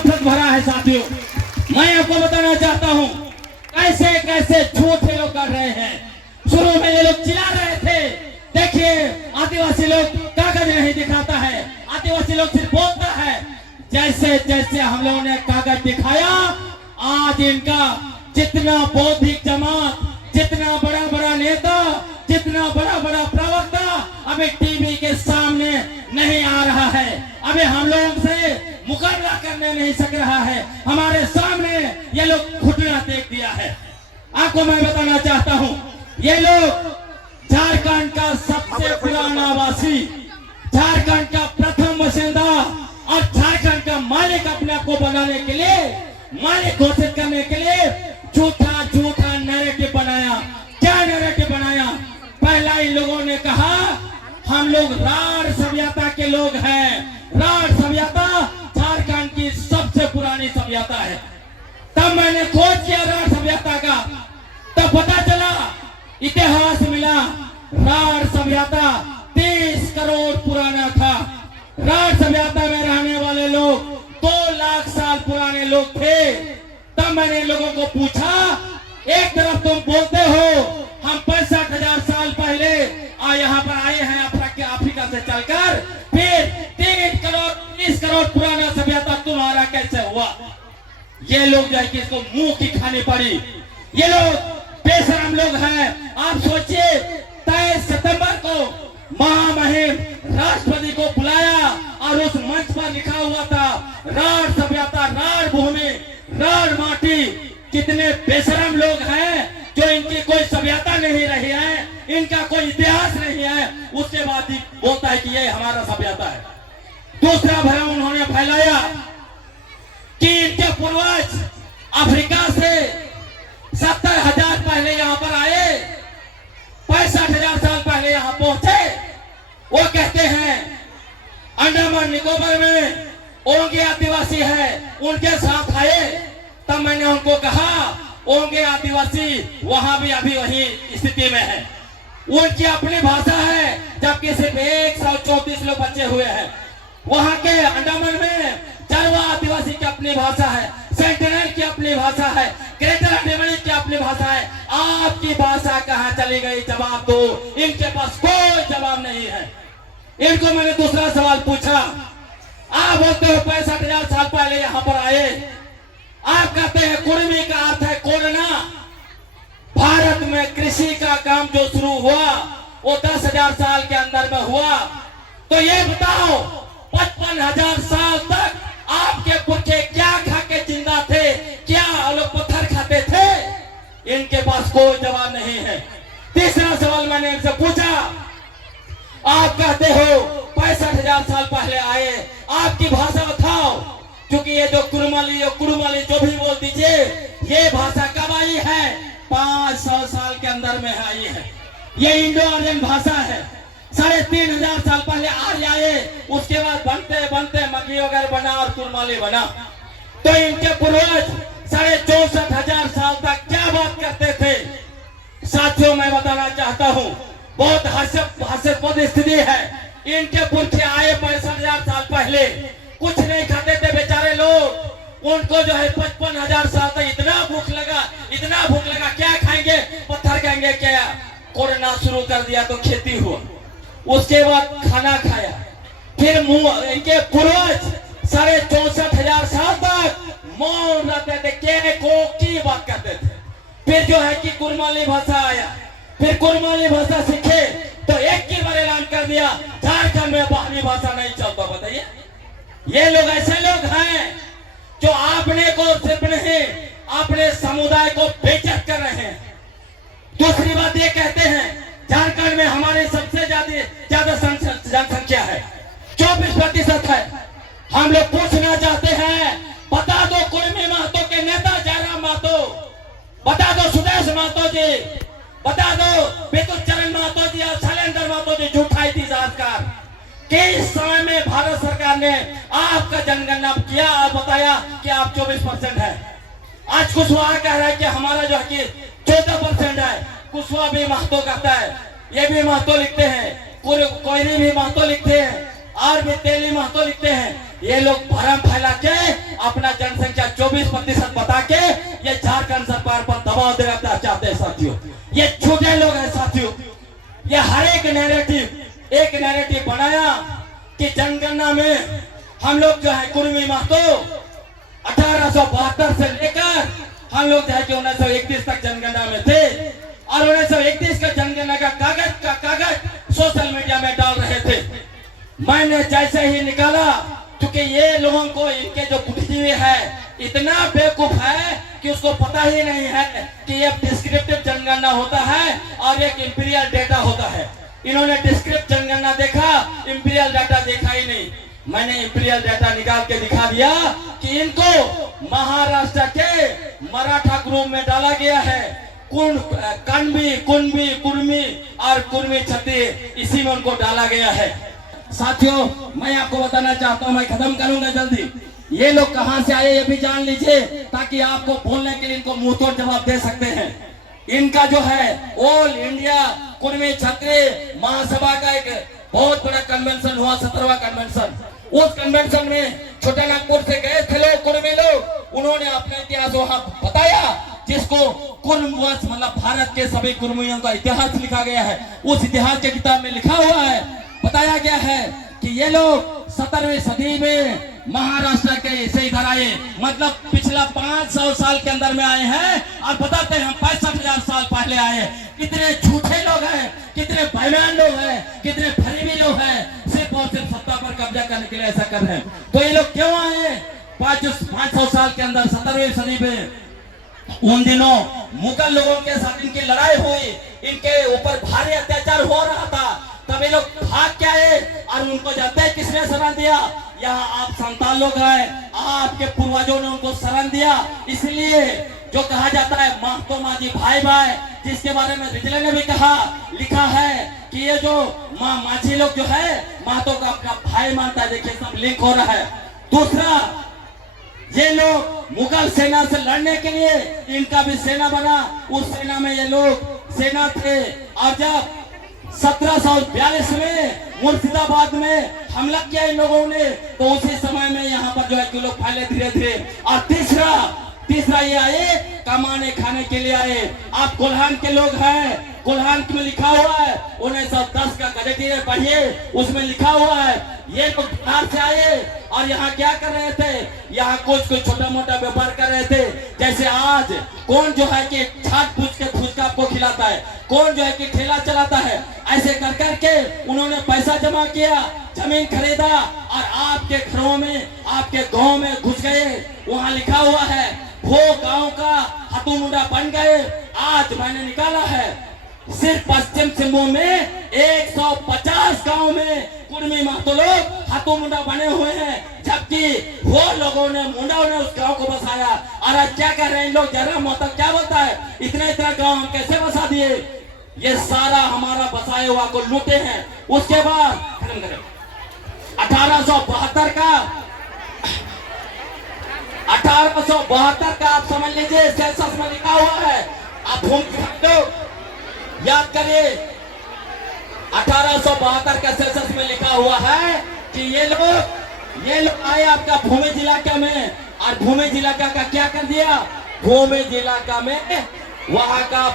नफरत भरा है साथियों। मैं आपको बताना चाहता हूँ कैसे कैसे झूठ ये लोग कर रहे हैं। शुरू में ये लोग चिल्ला रहे थे, देखिए आदिवासी लोग कागज नहीं दिखाता है, आदिवासी लोग सिर्फ बोलता है। जैसे जैसे हम लोगों ने कागज दिखाया, आज इनका जितना बौद्धिक जमात, जितना बड़ा बड़ा नेता, जितना बड़ा बड़ा प्रवक्ता अभी टीवी के सामने नहीं आ रहा है, अभी हम लोगों से मुकाबला करने नहीं सक रहा है। हमारे सामने ये लोग घुटना टेक दिया है। आपको मैं बताना चाहता हूँ, ये लोग झारखंड का सबसे पुराना वासी, झारखंड का प्रथम बासिंदा और झारखंड का मालिक अपने आप को बनाने के लिए, मालिक घोषित करने के लिए झूठा झूठा नैरेटिव बनाया। क्या नैरेटिव बनाया? पहला इन लोगों ने कहा हम लोग राढ़ सभ्यता के लोग हैं। राढ़ सभ्यता झारखंड की सबसे पुरानी सभ्यता है। तब मैंने खोज किया राढ़ सभ्यता का, तब पता चला, इतिहास मिला, राढ़ सभ्यता 30 करोड़ पुराना था। राढ़ सभ्यता में रहने वाले लोग 2 लाख साल पुराने लोग थे। तब मैंने लोगों को पूछा, एक तरफ तुम बोलते हो हम 65,000 साल पहले यहाँ पर आए हैं अफ्रीका से चलकर, फिर 3 करोड़ 30 करोड़ पुराना सभ्यता तुम्हारा कैसे हुआ? ये लोग जो है कि इसको मुंह की खानी पड़ी। ये लोग बेशरम लोग हैं। आप सोचिए, 23 सितंबर को महामहिम राष्ट्रपति को बुलाया और उस मंच पर लिखा हुआ था राढ़ सभ्यता, राढ़ भूमि, राढ़ माटी। कितने बेशरम लोग हैं जो इनकी कोई सभ्यता नहीं रही है, इनका कोई इतिहास नहीं है, उसके बाद भी बोलता है कि ये हमारा सभ्यता है। दूसरा भ्रम उन्होंने फैलाया कि इनके पूर्वज अफ्रीका से 70,000 पहले यहाँ पर आए, 65,000 साल पहले यहाँ पहुंचे। वो कहते हैं अंडमान निकोबार में ओंगे आदिवासी है, उनके साथ आए। तब मैंने उनको कहा ओंगे आदिवासी वहां भी अभी वही स्थिति में है, उनकी अपनी भाषा है, जबकि सिर्फ 134 लोग बचे हुए हैं। वहां के अंडमान में जारवा आदिवासी की अपनी भाषा है, सेंटिनल की अपनी भाषा है, ग्रेटर अंडमान की अपनी भाषा है। आपकी भाषा कहाँ चली गई? जवाब दो। इनके पास कोई जवाब नहीं है। इनको मैंने दूसरा सवाल पूछा, आप बोलते हो 65,000 साल पहले यहाँ पर आए, आप कहते हैं कुर्मी का अर्थ है कोरना। भारत में कृषि का काम जो शुरू हुआ वो 10,000 साल के अंदर में हुआ। तो ये बताओ 55,000 साल तक आपके पुरखे क्या खा के जिंदा थे? क्या लोग पत्थर खाते थे? इनके पास कोई जवाब नहीं है। तीसरा सवाल मैंने इनसे पूछा, आप कहते हो 65,000 साल पहले आए, आपकी भाषा बताओ। क्योंकि ये जो कुरुमाली जो भी बोल दीजिए, ये भाषा कब आई है? 500 साल के अंदर में आई है। ये इंडो आर्यन भाषा है। 3,500 साल पहले आर्य आए, उसके बाद बनते बनते मगही वगैरह बना और कुरुमाली बना। तो इनके पूर्वज 64,500 साल तक क्या बात करते थे? साथियों, मैं बताना चाहता हूँ, बहुत हास्यास्पद स्थिति है। इनके पुरखे आए 65,000 साल पहले, कुछ नहीं खाते थे बेचारे लोग। उनको जो है 55,000 साल तक इतना भूख लगा, क्या खाएंगे? पत्थर खाएंगे क्या? कोरोना शुरू कर दिया तो खेती हुआ, उसके बाद खाना खाया। फिर मुंह इनके पूर्वज 64,500 साल तक मौन रहते थे, के को की बात करते थे। फिर जो है कि कुरुमाली भाषा आया, फिर कुरुमाली भाषा सीखे तो एक की बार ऐलान कर दिया झारखंड में बाहरी भाषा नहीं चलता। बताइए, ये लोग ऐसे लोग हैं जो आपने को सिर्फ नहीं अपने समुदाय को बेइज्जत कर रहे हैं। दूसरी बात ये कहते हैं झारखंड में हमारे सबसे ज्यादा जनसंख्या है, 24% है। हम लोग पूछना चाहते हैं, बता दो कुर्मी महतो के नेता जयराम महतो, बता दो सुदेश महतो जी, बता दो विद्युत चरण महतो जी और शैलेंद्र महतो जी झूठा इतिहासकार कि इस समय में भारत सरकार ने आपका जनगणना किया और बताया कि आप 24% है। आज कुशवाहा कह रहा है कि हमारा जो है कि 14% है। कुशवाहा भी महतो कहता है, ये भी महतो लिखते हैं, कोयरी भी महतो लिखते हैं, और भी तेली महतो लिखते हैं। ये लोग भरम फैला के अपना जनसंख्या 24% बता के ये झारखंड सरकार पर दबाव देना चाहते हैं साथियों। ये छोटे लोग हैं साथियों। ये हर एक नैरेटिव बनाया कि जनगणना में हम लोग जो है कुर्मी महतो 1872 से लेकर हम लोग जो है कि 1931 तक जनगणना में थे और 1931 का जनगणना का कागज सोशल मीडिया में डाल रहे थे। मैंने जैसे ही निकाला, क्योंकि ये लोगों को इनके जो बुद्धिजीवी है इतना बेवकूफ है कि उसको पता ही नहीं है कि ये डिस्क्रिप्टिव जनगणना होता है और एक इंपीरियल डेटा होता है। इन्होंने डिस्क्रिप्टिव जनगणना देखा, इंपीरियल डाटा देखा ही नहीं। मैंने इंपीरियल डाटा निकाल के दिखा दिया कि इनको महाराष्ट्र के मराठा ग्रुप में डाला गया है। कुणबी, कुर्मी और कुर्मी छत्ती, इसी में उनको डाला गया है। साथियों, मैं आपको बताना चाहता हूं, मैं खत्म करूंगा जल्दी। ये लोग कहां से आए ये भी जान लीजिए, ताकि आपको बोलने के लिए इनको मुंह तोड़ जवाब दे सकते हैं। इनका जो है ऑल इंडिया कुर्मी छत्ती महासभा का एक बहुत बड़ा कन्वेंशन हुआ, 17वां कन्वेंशन। उस कन्वेंशन में छोटा नागपुर से गए थे लोग, कुर्मी लोग। उन्होंने अपना इतिहास वहां बताया, जिसको कुर्मवंश मतलब भारत के सभी कुर्मियों का इतिहास लिखा गया है। उस इतिहास के किताब में लिखा हुआ है, बताया गया है कि ये लोग 17वीं सदी में महाराष्ट्र के से इधर आए, मतलब पिछला 500 साल के अंदर में आए हैं और बताते हैं हम 65,000 साल पहले आए। कितने झूठे लोग हैं, कितने बेईमान लोग हैं, कितने फरेबी लोग हैं, सिर्फ और सिर्फ सत्ता पर कब्जा करने के लिए ऐसा कर रहे हैं। तो ये लोग क्यों आए 500 साल के अंदर 17वीं सदी में? उन दिनों मुगल लोगों के साथ इनकी लड़ाई हुई, इनके ऊपर भारी अत्याचार हो रहा था, तब ये लोग भाग के आए और उनको जानते हैं किसने शरण दिया? यहाँ आप संताल लोग हैं, आपके पूर्वजों ने उनको शरण दिया। इसलिए जो कहा जाता है महतो माझी भाई भाई, जिसके बारे में रिजले ने भी कहा, लिखा है कि ये जो माझी लोग जो है महतो का अपना भाई मानता है। देखिए सब लिंक हो रहा है। दूसरा, ये लोग मुगल सेना से लड़ने के लिए इनका भी सेना बना, उस सेना में ये लोग सेना थे। और जब 1742 में मुर्शिदाबाद में हमला किया इन लोगों ने, तो उसी समय में यहाँ पर जो है कि लोग फैले धीरे धीरे। और तीसरा ये आए कमाने खाने के लिए आए। आप कोल्हान के लोग हैं, कोल्हान में लिखा हुआ है 1910 का गजटीय पढ़िए, उसमें लिखा हुआ है ये लोग बिहार से आए और यहाँ क्या कर रहे थे? यहाँ कुछ छोटा मोटा व्यापार कर रहे थे। जैसे आज कौन जो है कि छाट पूछ के फुचका आपको खिलाता है, कौन जो है कि ठेला चलाता है, ऐसे कर करके उन्होंने पैसा जमा किया, जमीन खरीदा और आपके घरों में, आपके गांव में घुस गए। वहां लिखा हुआ है वो गांव का हाथू मुंडा बन गए। आज मैंने निकाला है सिर्फ पश्चिम सिंहभूम में 150 गांव में कुर्मी महतो लोग हाथू मुंडा बने हुए हैं, जबकि वो लोगों ने मुंडाओं ने उस गांव को बसाया। और आज क्या कर रहे हैं इन लोग? जरा मोहतब क्या बोलता है, इतना गांव हम कैसे बसा दिए? ये सारा हमारा बसाया हुआ को लूटे हैं। उसके बाद 1872 का आप समझ लीजिए, सेंसस में लिखा हुआ है। आप भूमि याद करिए, 1872 का सेंसस में लिखा हुआ है कि ये लोग आए आपका भूमि इलाका में, और भूमि इलाका का क्या कर दिया? भूमि इलाका में वहां का